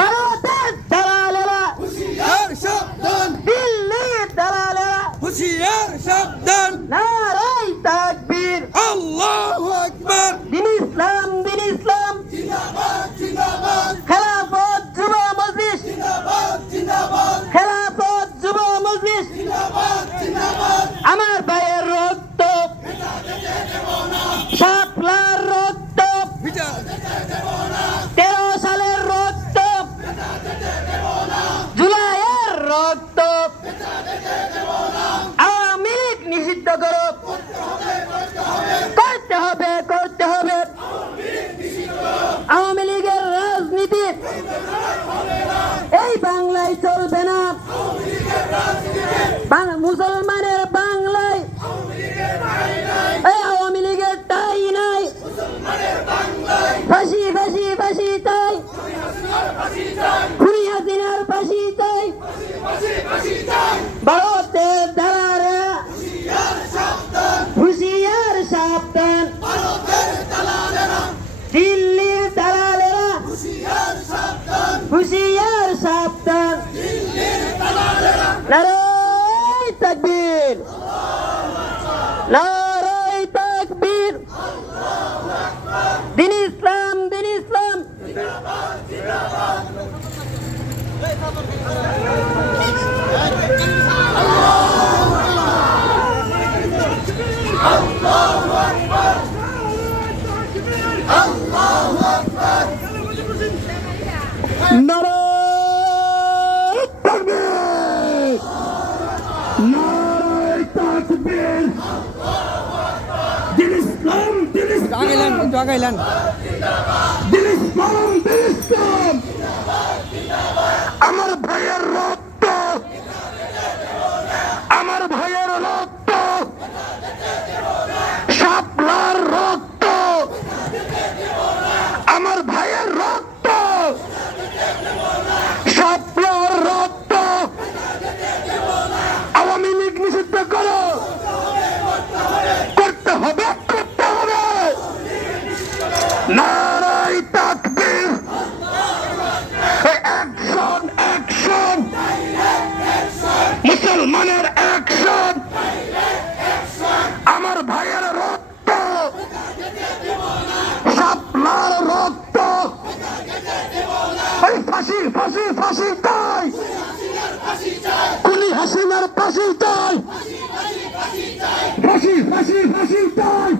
ভারতের দালালেরা হুঁশিয়ার সাবধান, দিল্লির দালালেরা হুঁশিয়ার সাবধান। নারাই তাকবীর আল্লাহু আকবার। দিন ইসলাম জিন্দাবাদ জিন্দাবাদ খেলাফত যুব মজলিস জিন্দাবাদ জিন্দাবাদ খেলাফত যুব মজলিস জিন্দাবাদ জিন্দাবাদ। আমার ভাইয়ের রক্ত শাপলার রক্ত ভিজা 13 সালের রক্ত জুলাইয়ের রক্ত আওয়ামী লীগ নিষিদ্ধ করো করতে হবে আওয়ামী লীগের রাজনীতি এই বাংলায় চলবে না মুসলমানের বাংলায় এই আওয়ামী লীগের ঠাঁই নাই ফাঁসি ফাঁসি ফাঁসি চাই খুনি হাসিনার ফাঁসি চাই ভারতের দালালেরা হুঁশিয়ার সাবধান দিল্লির দালালেরা হুঁশিয়ার সাবধান নারাই তাকবীর নারাই তাকবীর দিন ইসলাম নারাই তাকবীর নারাই তাকবীর দিন ইসলাম আগাইলেন, একটু আগাইলেন। দিন ইসলাম আমার ভাইয়ের রক্ত শাপলার রক্ত আমার ভাইয়ের রক্ত শাপলার রক্ত আওয়ামী লীগ নিষিদ্ধ করো করতে হবে নারাই তাকবীর অ্যাকশন মুসলমানের অ্যাকশন আমার ভাইয়ের রক্ত শাপলার রক্ত এই ফাঁসি ফাঁসি ফাঁসি চাই খুনি হাসিনার ফাঁসি চাই ফাঁসি ফাঁসি ফাঁসি চাই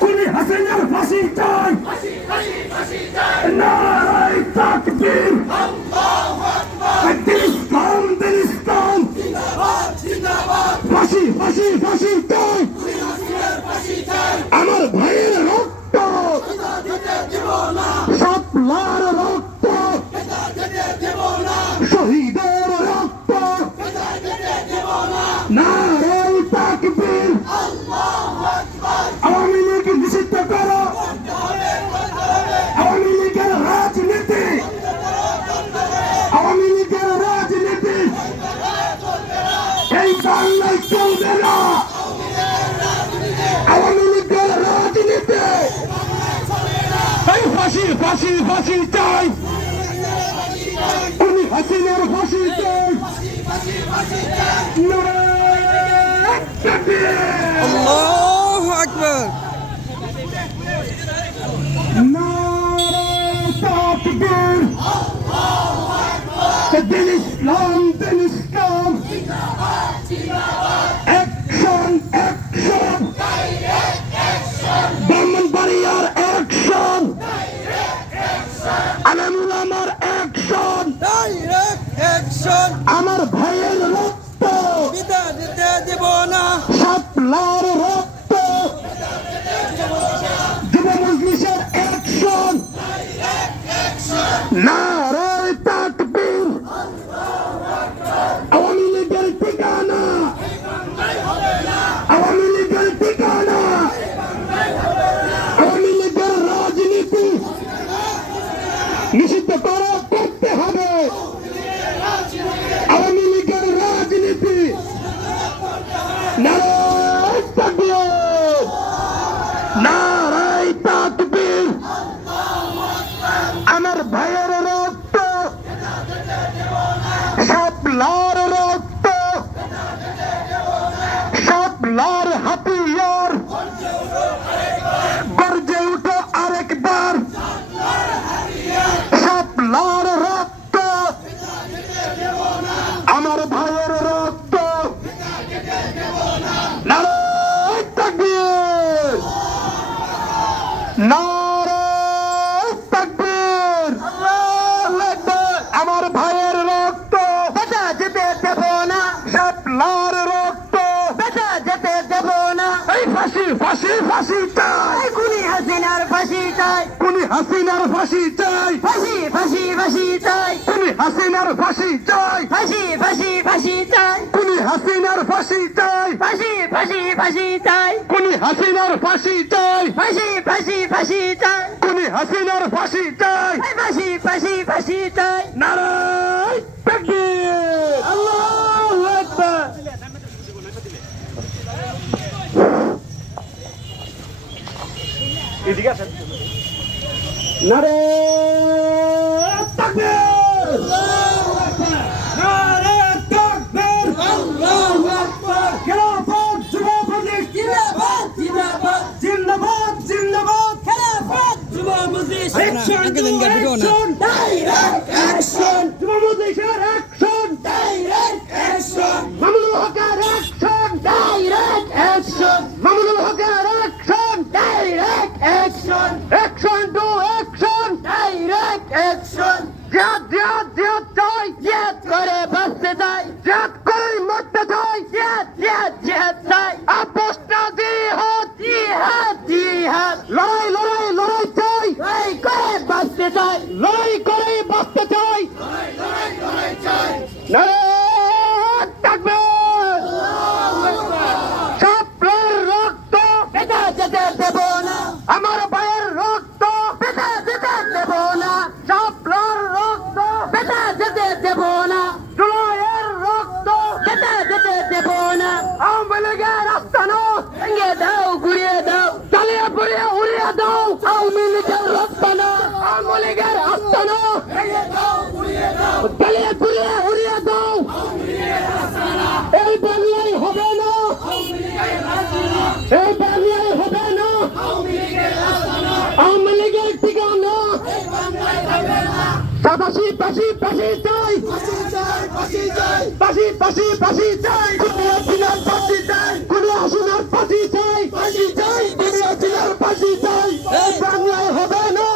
খুনি হাসিনার ফাঁসি চাই নারাই তাকবীর দিন ইসলাম ফাঁসি ফাঁসি ফাঁসি চাই আমার ভাইয়ের রক্ত শাপলার রক্ত শহীদের রক্ত নারাই তাকবীর আওয়ামী লীগ নিষিদ্ধ করো আওয়ামী লীগের রাজনীতি এই বাংলায় চলবে না আওয়ামী লীগের রাজনীতি এই ফাঁসি ফাঁসি ফাঁসি চাই খুনি হাসিনার ফাঁসি চাই নারাই তাকবীর আল্লাহু আকবার। নারাই তাকবীর দিন ইসলাম অ্যাকশন ব্রাহ্মণবাড়িয়ার অ্যাকশন আলেমুল আমার অ্যাকশন ডাইরেক্ট অ্যাকশন। আমার ভাইয়ের রক্ত বিদা দিতে দেব না। শাপলার রক্ত যুব মজলিসের অ্যাকশন নারাই তাকবীর আওয়ামী লীগের ঠিকানা আওয়ামী লীগের ঠিকানা আওয়ামী লীগের রাজনীতি নিষিদ্ধ করা করতে হবে আওয়ামী লীগের রাজনীতি নারাই তাকবীর নারাই তাকবীর ফাঁসি ফাঁসি চাই খুনি হাসিনার ফাঁসি চাই খুনি হাসিনার ফাঁসি চাই ফাঁসি ফাঁসি ফাঁসি চাই খুনি হাসিনার ফাঁসি চাই ফাঁসি ফাঁসি ফাঁসি চাই খুনি হাসিনার ফাঁসি চাই ফাঁসি ফাঁসি ফাঁসি চাই খুনি হাসিনার ফাঁসি চাই ফাঁসি ফাঁসি ফাঁসি চাই খুনি হাসিনার ফাঁসি চাই ফাঁসি ফাঁসি ফাঁসি চাই নারায় তাকবীর আল্লাহু আকবার এদিকে আসেন নারায় তাকবীর আল্লাহু আকবার নারায় তাকবীর আল্লাহু আকবার খেলাফত যুবপতি জিন্দাবাদ জিন্দাবাদ জিন্দাবাদ জিন্দাবাদ খেলাফত যুবমুজি আগে দিন গা ভিডিও না ডাইরেক্ট অ্যাকশন যুবমুজির অ্যাকশন ডাইরেক্ট অ্যাকশন মামুনুল হকের অ্যাকশন ডাইরেক্ট অ্যাকশন মামুনুল হকের action direct action action to action direct action জিহাদ জিহাদ জিহাদ চাই জিহাদ করে বাঁচতে চাই জিহাদ করে মরতে চাই জিহাদ জিহাদ জিহাদ চাই আপোষটা জিহাদ জিহাদ জিহাদ লড়াই লড়াই লড়াই চাই লড়াই করে বাঁচতে চাই লড়াই করে বাঁচতে চাই নারায় তাকবীর ছাত্রের রক্ত বেটা যেতে দেব না আমার ভাইয়ের রক্ত বেটা যেতে দেব না ছাত্রের রক্ত বেটা যেতে দেব না জুলাইয়ের রক্ত বেটা যেতে দেব না আওয়ামী লীগের আস্তানা ভেঙে দাও ঘুরিয়ে দাও চালিয়ে পড়িয়ে উড়িয়ে দাও আওয়ামী লীগের রক্তানা আওয়ামী লীগের আস্তানা ভেঙে দাও ঘুরিয়ে দাও চালিয়ে পড়িয়ে উড়িয়ে দাও এই বাংলায় হবে না এই বাংলায় হবে না আওয়ামী লীগের ঠিকানা ফাঁসি ফাঁসি ফাঁসি চাই ফাঁসি ফাঁসি ফাঁসি চাই খুনি হাসিনার ফাঁসি চাই খুনি হাসিনার ফাঁসি চাই খুনি হাসিনার ফাঁসি চাই এই বাংলায় হবে না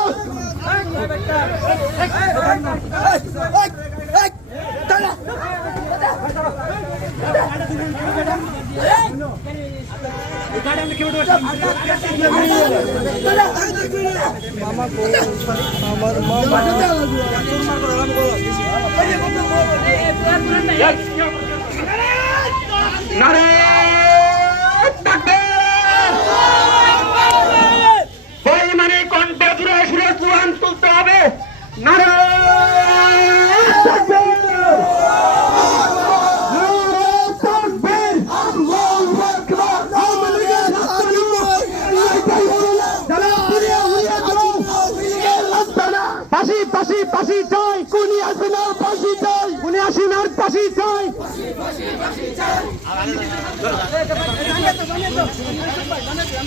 পরিমাণে কণ্ঠে দূরে সুরে কুরআন তুলতে হবে ফাঁসি ফাঁসি ফাঁসি চাই খুনি হাসিনার ফাঁসি চাই খুনি হাসিনার ফাঁসি চাই